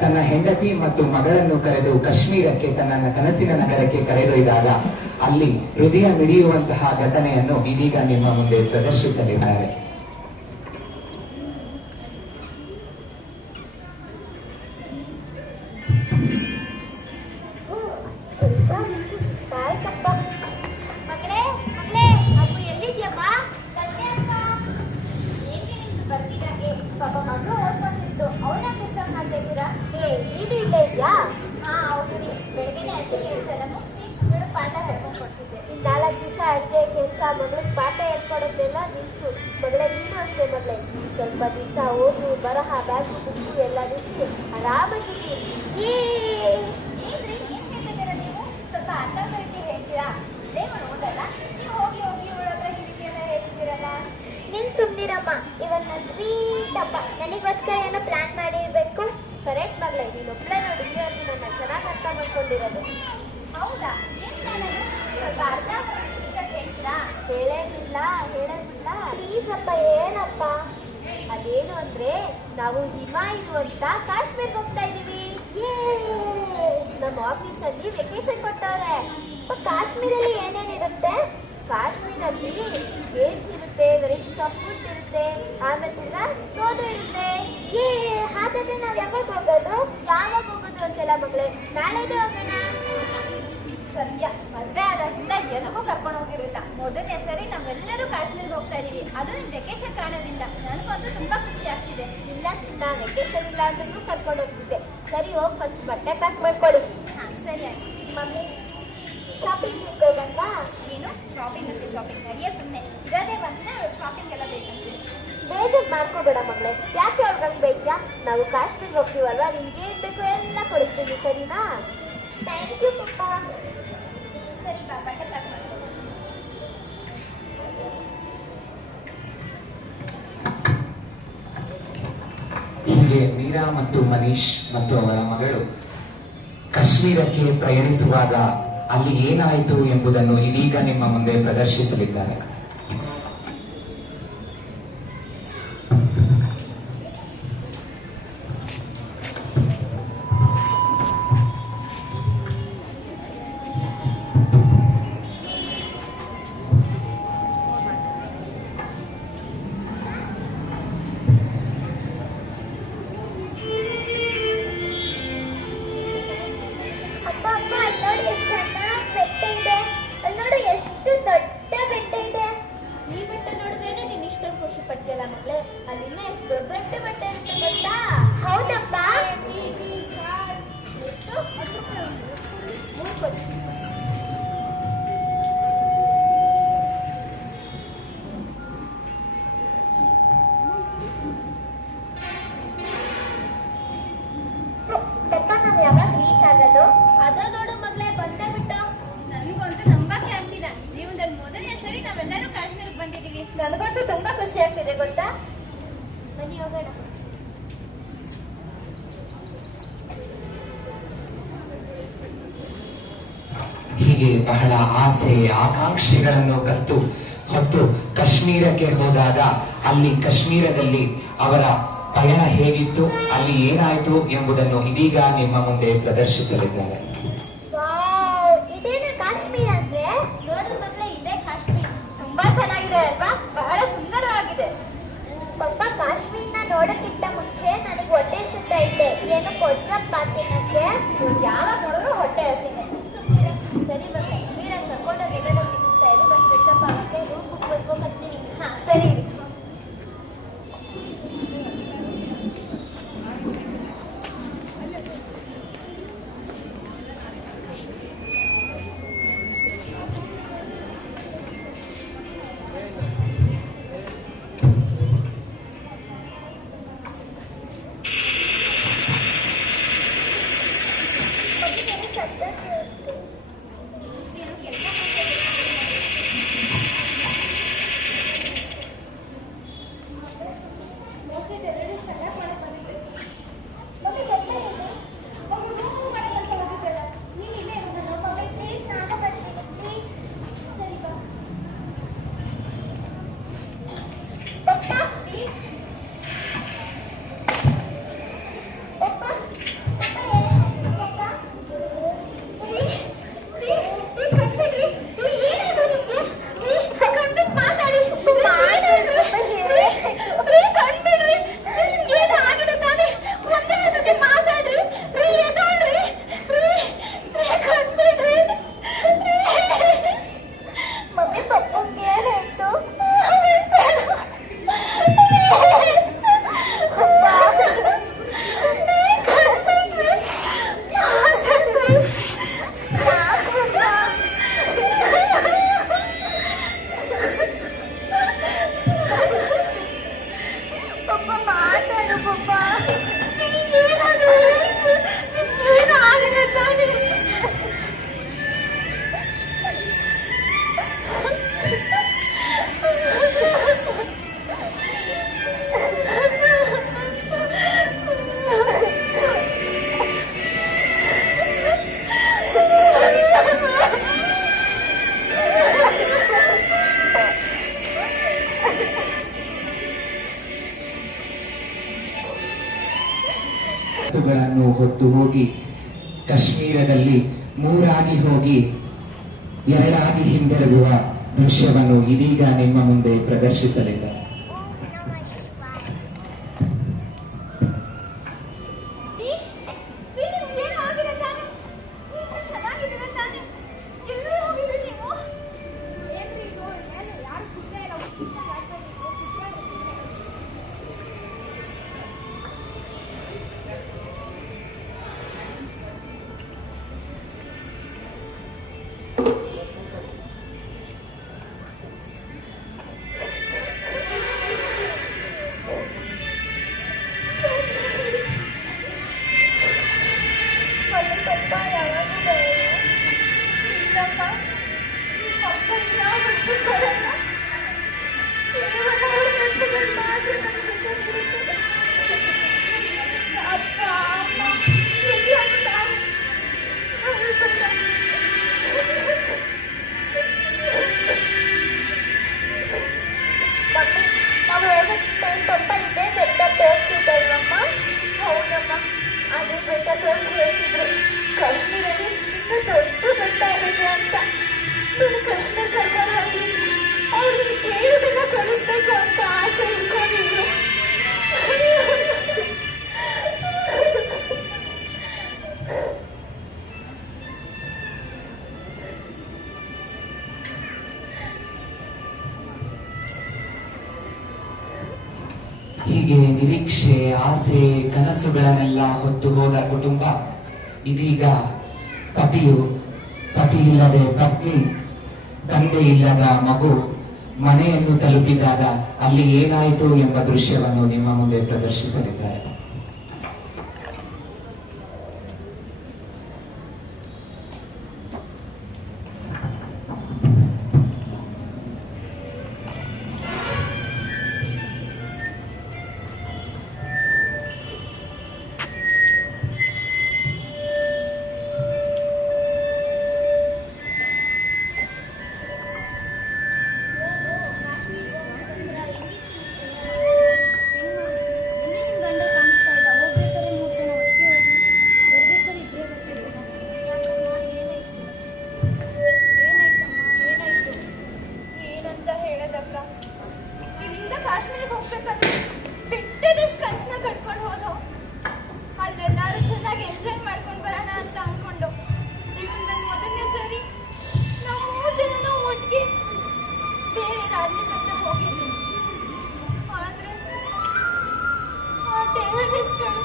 ತನ್ನ ಹೆಂಡತಿ ಮತ್ತು ಮಗಳನ್ನು ಕರೆದು ಕಾಶ್ಮೀರಕ್ಕೆ, ತನ್ನ ಕನಸಿನ ನಗರಕ್ಕೆ ಕರೆದೊಯ್ದಾಗ ಅಲ್ಲಿ ಹೃದಯ ಮಿಡಿಯುವಂತಹ ಘಟನೆಯನ್ನು ಇದೀಗ ನಿಮ್ಮ ಮುಂದೆ ಪ್ರದರ್ಶಿಸಲಿದ್ದಾರೆ. ಮಗಳಿಗೆ ಪಾಠ ಹೇಳ್ಕೊಡೋದೆಲ್ಲ ನಿಲ್ಸು ಮಗಳೇ, ನೀನು ಅಷ್ಟೇ ಮಗಳೇ. ಸ್ವಲ್ಪ ದಿವಸ ಓದು ಬರಹ ಬ್ಯಾಗ್ ಬುಕ್ಕು ಎಲ್ಲ ನಿಲ್ಸಿ ಆರಾಮಾಗಿದ್ದೀನಿ. ಏನ್ರಿ ಏನ್ ಹೇಳ್ತಿದ್ದೀರಾ ನೀವು? ಸ್ವಲ್ಪ ಅರ್ಥ ಕರಿತಿ ಹೇಳ್ತೀರಾ? ದೇವನು ಓದಲ್ಲ, ನೀವು ಹೋಗಿ ಹೋಗಿ ಇವಳತ್ರ ಈ ರೀತಿ ಎಲ್ಲ ಹೇಳ್ತಿದ್ದೀರಲ್ಲ. ನಿನ್ ಸುಮ್ನಿರಮ್ಮ, ಇವತ್ತು ನನ್ನ ಸ್ವೀಟ್ ಹಬ್ಬ, ನನಗೋಸ್ಕರ ಏನೋ ಪ್ಲಾನ್ ಮಾಡಿರ್ಬೇಕು. ಕರೆಕ್ಟ್ ಮಗಳೇ, ನೀನು ಒಬ್ಬಳೇ ನೋಡಿ ಇಲ್ಲಿವರೆಗೂ ನನ್ನ ಚೆನ್ನಾಗಿ ಅರ್ಥ ಮಾಡ್ಕೊಂಡಿರೋದು. ಹೌದಾ? ಏನ್ ನಾನು ಸ್ವಲ್ಪ ಅರ್ಥ ಹೇಳ್ತೀರಾ? ಹೇಳೋದಿಲ್ಲ ಪ್ಲೀಸ್ ಅಪ್ಪ. ಏನಪ್ಪ? ಅದೇನು ಅಂದ್ರೆ ನಾವು ಹಿಮ ಇರುವಂತ ಕಾಶ್ಮೀರ್ಗೆ ಹೋಗ್ತಾ ಇದೀವಿ. ನಮ್ಮ ಆಫೀಸಲ್ಲಿ ವೆಕೇಶನ್ ಕೊಟ್ಟವ್ರೆ. ಕಾಶ್ಮೀರಲ್ಲಿ ಏನೇನಿರುತ್ತೆ? ಕಾಶ್ಮೀರಲ್ಲಿ ಗೇಮ್ಸ್ ಇರುತ್ತೆ, ವೆರೈಟೀಸ್ ಆಫ್ ಫುಡ್ ಇರುತ್ತೆ, ಆಮೇಲೆ ಸ್ಟೋನು ಇರುತ್ತೆ. ಹಾಗಾದ್ರೆ ನಾವು ಯಾವಾಗ ಹೋಗೋದು ಅಂತೆಲ್ಲ ಮಗಳೇ, ನಾಳೆನೇ ಹೋಗೋಣ. ಸದ್ಯ ಮದ್ವೆ ಆದಾಗಿಂದ ಎದಕ್ಕೂ ಕರ್ಕೊಂಡು ಹೋಗಿರಲಿಲ್ಲ. ಮೊದಲನೇ ಸರಿ ನಾವೆಲ್ಲರೂ ಕಾಶ್ಮೀರ್ಗೆ ಹೋಗ್ತಾ ಇದೀವಿ, ಅದು ನಿಮ್ ವೆಕೇಶನ್ ಕಾರಣದಿಂದ. ನನಗಂತೂ ತುಂಬಾ ಖುಷಿ ಆಗ್ತಿದೆ. ಇಲ್ಲ ಚಿನ್ನ, ವೆಕೇಶನ್ ಇಲ್ಲ ಅಂದ್ರೂ ಕರ್ಕೊಂಡು ಹೋಗ್ತಿದ್ದೆ. ಸರಿ, ಹೋಗಿ ಫಸ್ಟ್ ಬಟ್ಟೆ ಪ್ಯಾಕ್ ಮಾಡ್ಕೊಳ್ಳಿ. ಸರಿ ಆಯ್ತು. ಮಮ್ಮಿ, ಶಾಪಿಂಗ್ ಹೋಗೋಣವಾ? ನೀನು ಶಾಪಿಂಗ್ ಅಂತೆ ಶಾಪಿಂಗ್ ನಡೆಯ ಸುಮ್ಮನೆ ಇರೋದೇ ಬಂದ್ರೆ ಶಾಪಿಂಗ್ ಎಲ್ಲ ಬೇಕಂತೆ. ಬೇಜಾರು ಮಾಡ್ಕೋಬೇಡ ಮಗಳೇ, ಯಾಕೆ ಅವ್ರಿಗೆ ಬೇಕ್ಯಾ? ನಾವು ಕಾಶ್ಮೀರ್ಗೆ ಹೋಗ್ತೀವಲ್ವಾ, ನಿಮ್ಗೆ ಏನ್ ಬೇಕು ಎಲ್ಲ ಕೊಡಿಸ್ತೀವಿ, ಸರಿನಾ? ಥ್ಯಾಂಕ್ ಯು ಪಪ್ಪ. ಸರಿ ಬಾ, ಬಟ್ಟೆ ಪ್ಯಾಕ್ ಮಾಡ್ಕೊಳ್ಳಿ. ಹೀಗೆ ಮೀರಾ ಮತ್ತು ಮನೀಶ್ ಮತ್ತು ಅವಳ ಮಗಳು ಕಾಶ್ಮೀರಕ್ಕೆ ಪ್ರಯಾಣಿಸುವಾಗ ಅಲ್ಲಿ ಏನಾಯಿತು ಎಂಬುದನ್ನು ಇದೀಗ ನಿಮ್ಮ ಮುಂದೆ ಪ್ರದರ್ಶಿಸಲಿದ್ದಾರೆ. ನನಗಂತೂ ತುಂಬಾ ಖುಷಿ ಆಗ್ತಿದೆ ಗೊತ್ತಾ. ಬನ್ನಿ ಹೋಗೋಣ. ಹೀಗೆ ಬಹಳ ಆಸೆ ಆಕಾಂಕ್ಷೆಗಳನ್ನು ಹೊತ್ತು ಕಾಶ್ಮೀರಕ್ಕೆ ಹೋದಾಗ ಅಲ್ಲಿ ಕಾಶ್ಮೀರದಲ್ಲಿ ಅವರ ಪಯಣ ಹೇಗಿತ್ತು, ಅಲ್ಲಿ ಏನಾಯಿತು ಎಂಬುದನ್ನು ಇದೀಗ ನಿಮ್ಮ ಮುಂದೆ ಪ್ರದರ್ಶಿಸಲಿದ್ದಾರೆ. ಇದೇನು ಕಾಶ್ಮೀರ ಅಂದ್ರೆ? ನೋಡು ಮಕ್ಕಳೇ, ಇದೇ ಕಾಶ್ಮೀರ. ತುಂಬಾ ಚೆನ್ನಾಗಿದೆ ಅಲ್ವಾ? ಬಹಳ ಸುಂದರವಾಗಿದೆ. ಪಪ್ಪ, ಕಾಶ್ಮೀರ್ನ ನೋಡಕ್ಕಿಂತ ಮುಂಚೆ ನನಗೆ ಹೊಟ್ಟೆ ಸುತ್ತ ಐತೆ. ಏನು ಕೊಡ್ಸಕ್ ಬಾತಿನಕ್ಕೆ? ಯಾವಾಗ ನೋಡಿದ್ರು ಹೊಟ್ಟೆ ಹಸಿನೆ. ಸರಿ ಮಕ್ಕಳೇ, ನೀರಾಗಿ ಕರ್ಕೊಂಡೋಗಿ ಎಲ್ಲೆಲ್ಲ ತಿನ್ನಿಸ್ತಾ ಇರಿ. ಬಂದು ಫ್ರೆಶ್ ಅಪ್ ಆಗಕ್ಕೆ ರೂಮ್ ಬುಕ್ ಮಾಡ್ಕೊಂಡು ಬರ್ತೀನಿ. ಹಾ ಸರಿ. ಕನಸುಗಳನ್ನು ಹೊತ್ತು ಹೋಗಿ ಕಾಶ್ಮೀರದಲ್ಲಿ ಮೂರಾಗಿ ಹೋಗಿ ಎರಡಾಗಿ ಹಿಂದಿರುಗುವ ದೃಶ್ಯವನ್ನು ಇದೀಗ ನಿಮ್ಮ ಮುಂದೆ ಪ್ರದರ್ಶಿಸಲಿದ್ದಾರೆ. ಕಾಶ್ಮೀರದಲ್ಲಿ ಇನ್ನೂ ದೊಡ್ಡ ಬೆಟ್ಟ ಇದೆ ಅಂತ ನಾನು ಕಾಶ್ಮೀರ ಕರ್ಕೊಂಡು ಹೋಗಿ ಅವ್ರಿಗೆ ಕೇಳುವುದನ್ನ ಕಳಿಸ್ಬೇಕು ಅಂತ ಆಸೆ ಇಟ್ಕೊಂಡಿದ್ರು. ಹೀಗೆ ನಿರೀಕ್ಷೆ, ಆಸೆ, ಕನಸುಗಳನ್ನೆಲ್ಲ ಹೊತ್ತು ಹೋದ ಕುಟುಂಬ ಇದೀಗ ಪತಿ ಇಲ್ಲದೆ ಪತ್ನಿ, ತಂದೆ ಇಲ್ಲದ ಮಗು ಮನೆಯನ್ನು ತಲುಪಿದಾಗ ಅಲ್ಲಿ ಏನಾಯಿತು ಎಂಬ ದೃಶ್ಯವನ್ನು ನಿಮ್ಮ ಮುಂದೆ ಪ್ರದರ್ಶಿಸಲಿದ್ದಾರೆ. ಕಾಶ್ಮೀರಕ್ಕೆ ಹೋಗ್ಬೇಕಾದ್ರೆ ಬೆಟ್ಟದಷ್ಟು ಕನಸನ್ನ ಕಟ್ಕೊಂಡು ಹೋದೋ. ಅಲ್ಲೆಲ್ಲಾರು ಚೆನ್ನಾಗಿ ಎಂಜಾಯ್ ಮಾಡ್ಕೊಂಡು ಬರೋಣ ಅಂತ ಅನ್ಕೊಂಡು ಜೀವನದಲ್ಲಿ ಮೊದಲನೇ ಸರಿ ನಾವು 3 ಜನನೂ ಒಟ್ಟಿಗೆ ಬೇರೆ ರಾಜ್ಯಕ್ಕೆ ಹೋಗಿದ್ವಿ. ಆದ್ರೆ ಆ ಟೆರರಿಸ್ಟ್ಗಳು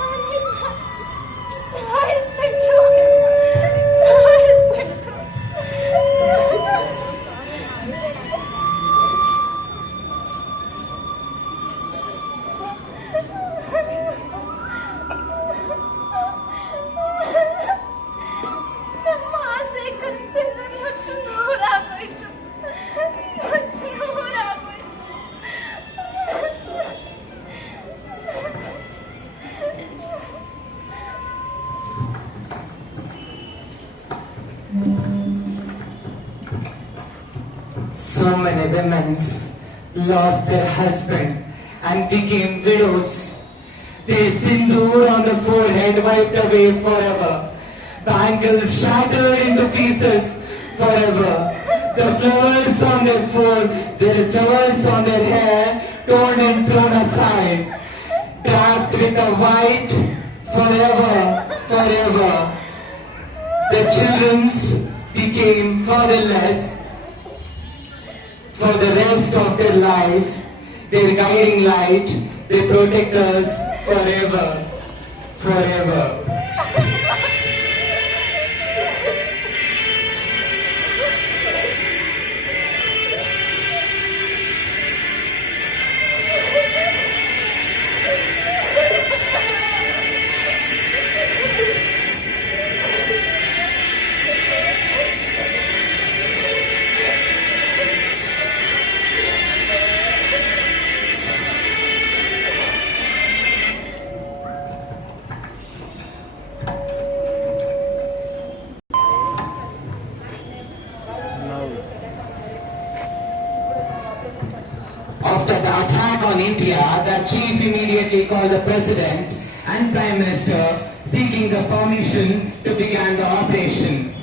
ಮನುಷ್ಯನ ಸಾಯಿಸ್ಬಿಟ್ರು. ನಮ್ಮ ಆಸೆ ಕನಸೆಲ್ಲ ನುಚ್ಚು ನೂರಾಗೋಯ್ತು. So many women lost their husband and became widows. Their sindoor on the forehead wiped away forever. Bangles shattered into pieces forever. The flowers on their flowers on their hair torn and thrown aside. Wrapped with a white forever, forever. The children became fatherless for the rest of their life. Their guiding light, they protect us forever, forever. after the attack on India, the chief immediately called the president and prime minister seeking the permission to begin the operation.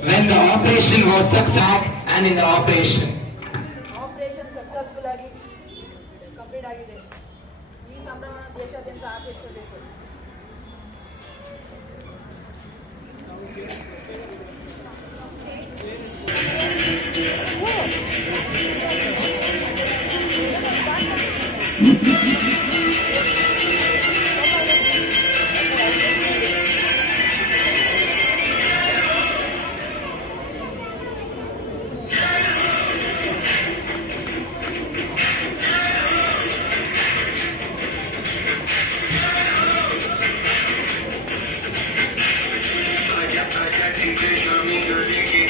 When the operation was successful and in the operation. Operation successful ಆಗಿ complete ಆಗಿದೆ. ಈ ಸಂಭ್ರಮನ ದೇಶಾದ್ಯಂತ ಆಚರಿಸಬೇಕು. आजा आजा ठीक है शामी गर्मी की